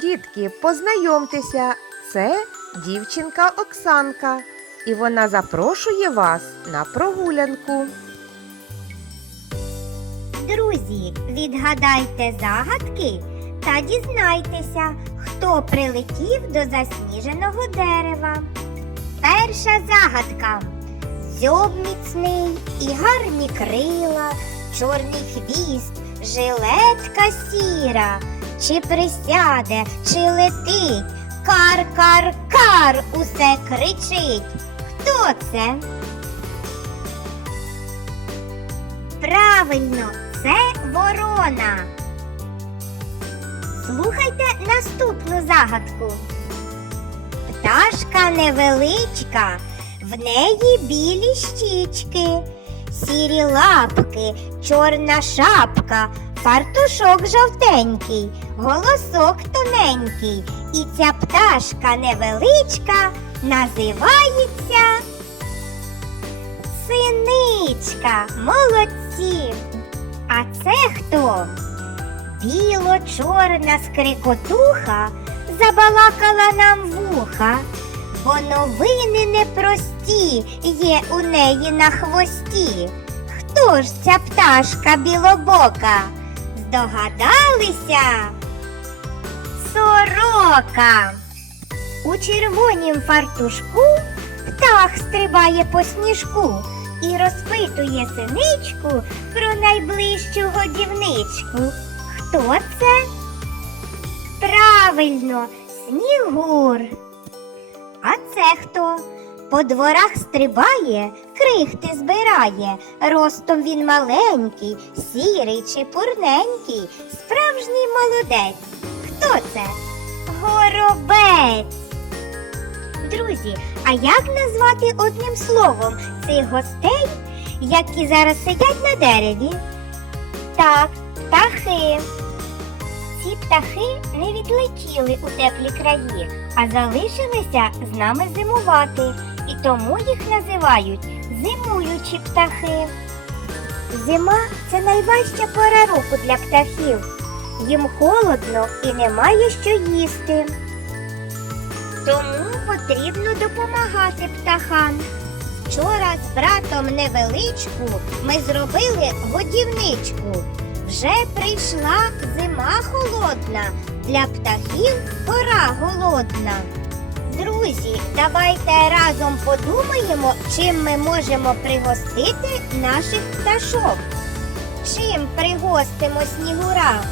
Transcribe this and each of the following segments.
Дітки, познайомтеся, це дівчинка Оксанка, і вона запрошує вас на прогулянку. Друзі, відгадайте загадки та дізнайтеся, хто прилетів до засніженого дерева. Перша загадка. Дзьоб міцний і гарні крила, чорний хвіст, жилетка сіра. Чи присяде, чи летить, кар-кар-кар усе кричить. Хто це? Правильно, це ворона. Слухайте наступну загадку. Пташка невеличка, в неї білі щічки, сірі лапки, чорна шапка, фартушок жовтенький, голосок тоненький. І ця пташка невеличка називається Синичка, молодці. А це хто? Біло-чорна скрикотуха забалакала нам вуха, бо новини непрості є у неї на хвості. Хто ж ця пташка білобока? Здогадалися? Сорока. У червонім фартушку птах стрибає по сніжку і розпитує синичку про найближчу годівничку. Хто це? Правильно, снігур. А це хто? По дворах стрибає, крихти збирає. Ростом він маленький, сірий чи пурненький, справжній молодець. Хто це? Горобець. Друзі, а як назвати одним словом цих гостей, які зараз сидять на дереві? Так, птахи. Ці птахи не відлетіли у теплі краї, а залишилися з нами зимувати, і тому їх називають зимуючі птахи. Зима це найважча пора року для птахів. Їм холодно і немає що їсти. Тому потрібно допомагати птахам. Вчора з братом невеличку ми зробили годівничку. Вже прийшла зима холодна, для птахів пора голодна. Друзі, давайте разом подумаємо, чим ми можемо пригостити наших пташок. Чим пригостимо снігура?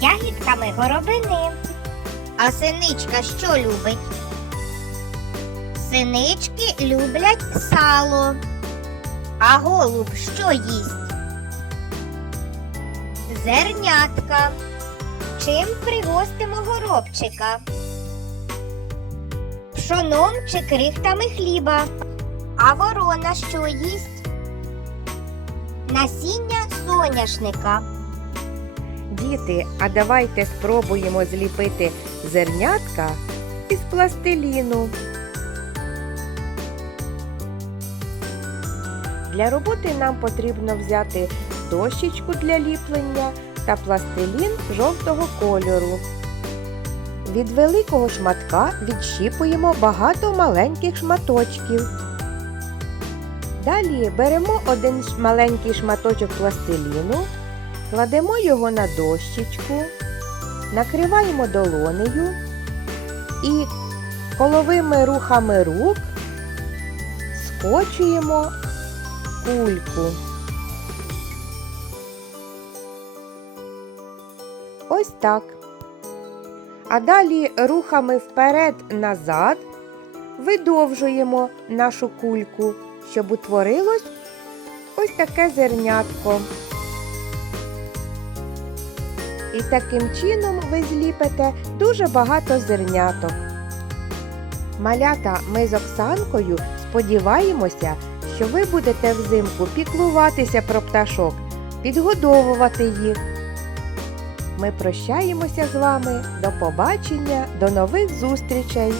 Ягідками горобини. А синичка що любить? Синички люблять сало. А голуб що їсть? Зернятка. Чим пригостимо горобчика? Пшоном чи крихтами хліба. А ворона що їсть? Насіння соняшника. Діти, а давайте спробуємо зліпити зернятка із пластиліну. Для роботи нам потрібно взяти дощечку для ліплення та пластилін жовтого кольору. Від великого шматка відщіпуємо багато маленьких шматочків. Далі беремо один маленький шматочок пластиліну, кладемо його на дощечку, накриваємо долонею і коловими рухами рук скочуємо кульку. Ось так. А далі рухами вперед-назад видовжуємо нашу кульку, щоб утворилось ось таке зернятко. І таким чином ви зліпите дуже багато зерняток. Малята, ми з Оксанкою сподіваємося, що ви будете взимку піклуватися про пташок, підгодовувати їх. Ми прощаємося з вами. До побачення, до нових зустрічей!